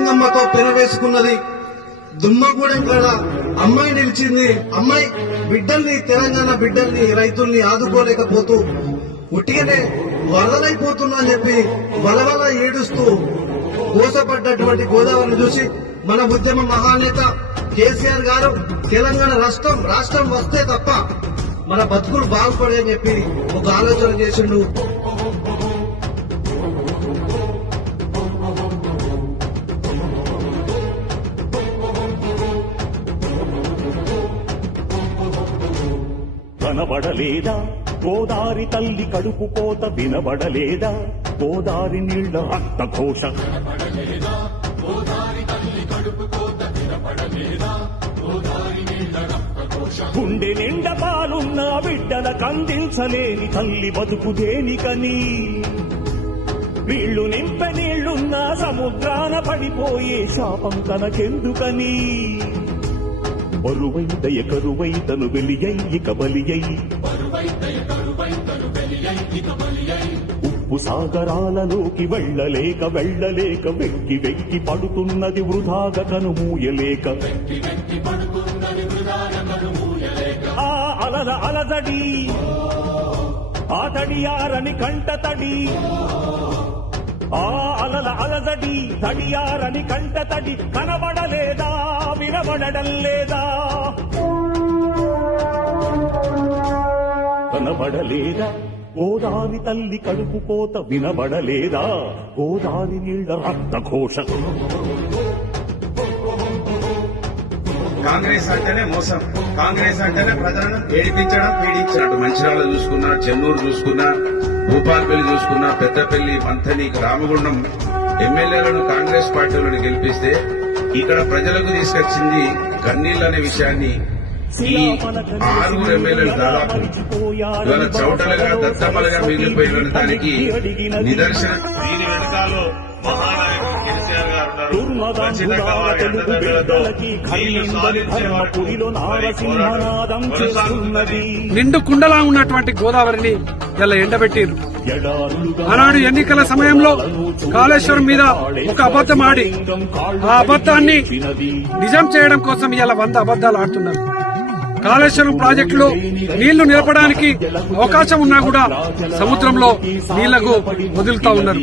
గంగమ్మతో పెనవేసుకున్నది. దుమ్మగూడెం కాడ అమ్మాయి నిలిచింది. అమ్మాయి బిడ్డల్ని, తెలంగాణ బిడ్డల్ని, రైతుల్ని ఆదుకోలేకపోతూ ఉట్టిగానే వరదలైపోతున్నా అని చెప్పి వలవల ఏడుస్తూ కోసపడ్డటువంటి గోదావరిని చూసి మన ఉద్యమ మహానేత కేసీఆర్ గారు తెలంగాణ రాష్ట్రం వస్తే తప్ప మన బతుకులు బాగుపడే అని చెప్పి ఒక ఆలోచన చేసిండు. కనబడలేదా గోదారి తల్లి కడుపు కోత, వినబడలేదా గోదారి నీళ్ల రక్తఘోష, గుండె నిండా పాలున్న బిడ్డల కందించలేని తల్లి బతుకు దేనికని, వీళ్లు నింపె నీళ్లున్న సముద్రాన పడిపోయే శాపం తనకెందుకని, బరువైదయ కరువై తను వెలియై కబలియై, ఉప్పు సాగరాలలోకి వెళ్లలేక వెక్కి వెక్కి పడుతున్నది వృధాగా కనుమూయలేక, ఆ అలల అలజడి ఆ తడియారని కంటతడి, ఆ అలల అలజడి తడియారని కంటతడి, కనబడలేదా వినబడడం లేదా, కనబడలేదా గోదారి తల్లి కడుపు కోత, వినబడలేదా గోదారి నీళ్ల రక్తఘోష. కాంగ్రెస్ అంటేనే మోసం, కాంగ్రెస్ అంటేనే ప్రజలను ఏడిపించడం, పీడించినట్టు. మంచిర్యాల చూసుకున్నా, చెన్నూరు చూసుకున్నా, భూపాల్పల్లి చూసుకున్నా, పెద్దపల్లి, మంథని, రామగుండం ఎమ్మెల్యేలను కాంగ్రెస్ పార్టీలను గెలిపిస్తే ఇక్కడ ప్రజలకు తీసుకొచ్చింది కన్నీళ్లు అనే విషయాన్ని ఈ 6 ఎమ్మెల్యేలు దాదాపు ఇవాళ చౌటలుగా దత్తమ్మలుగా మిగిలిపోయిన దానికి నిదర్శనం. దీని వెనకాలో మహానాయకుడు కేసీఆర్ గారు ఉన్నారు. ఖచ్చితంగా వారి అండదండలతో నీళ్లు సాధించే వరకు నిండు కుండలా ఉన్నటువంటి గోదావరిని ఇలా ఎండబెట్టిరు. ఆనాడు ఎన్నికల సమయంలో కాళేశ్వరం మీద ఒక అబద్దం ఆడి ఆ అబద్దాన్ని నిజం చేయడం కోసం ఇలా 100 అబద్దాలు ఆడుతున్నారు. కాళేశ్వరం ప్రాజెక్టులో నీళ్లు నిలపడానికి అవకాశం ఉన్నా కూడా సముద్రంలో నీళ్లకు వదులుతా ఉన్నారు.